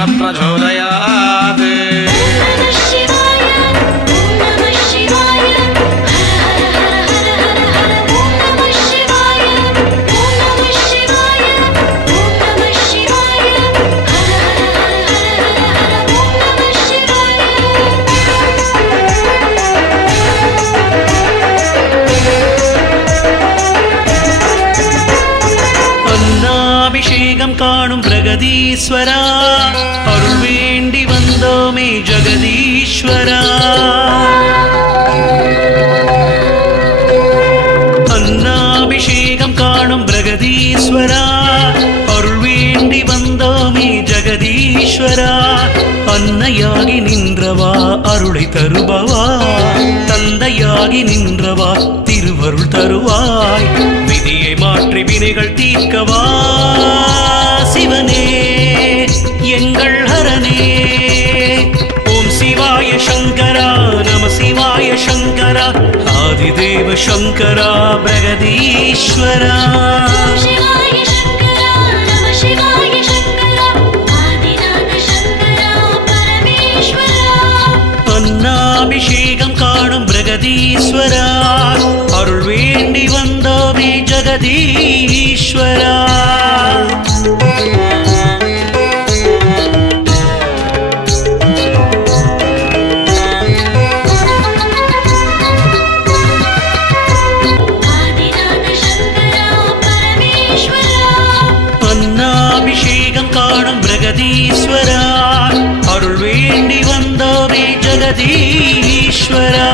प्रचोदयात् அபிஷேகம் காணும் பிரகதீஸ்வரா அருள் வேண்டி வந்தோமே ஜெகதீஸ்வரா அன்னாபிஷேகம் காணும் பிரகதீஸ்வரா அருள் வேண்டி வந்தோமே ஜெகதீஸ்வரா அன்னையாகி நின்றவா அருளை தருபவா தந்தையாகி நின்றவா திருவருள் தருவாய் விதியை மாற்றி வினைகள் தீர்க்கவா சிவனே எங்கள் ஹரனே ஓம் சிவாய சங்கரா நம சிவாய சங்கரா ஆதிதேவ சங்கரா பிரகதீஸ்வரா அன்னாபிஷேகம் காணும் பிரகதீஸ்வரா அருள் வேண்டி வந்தோமே ஜெகதீஸ்வரா அன்னாபிஷேகம் காணும் பிரகதீஸ்வரா அருள் வேண்டி வந்தோமே ஜெகதீஸ்வரா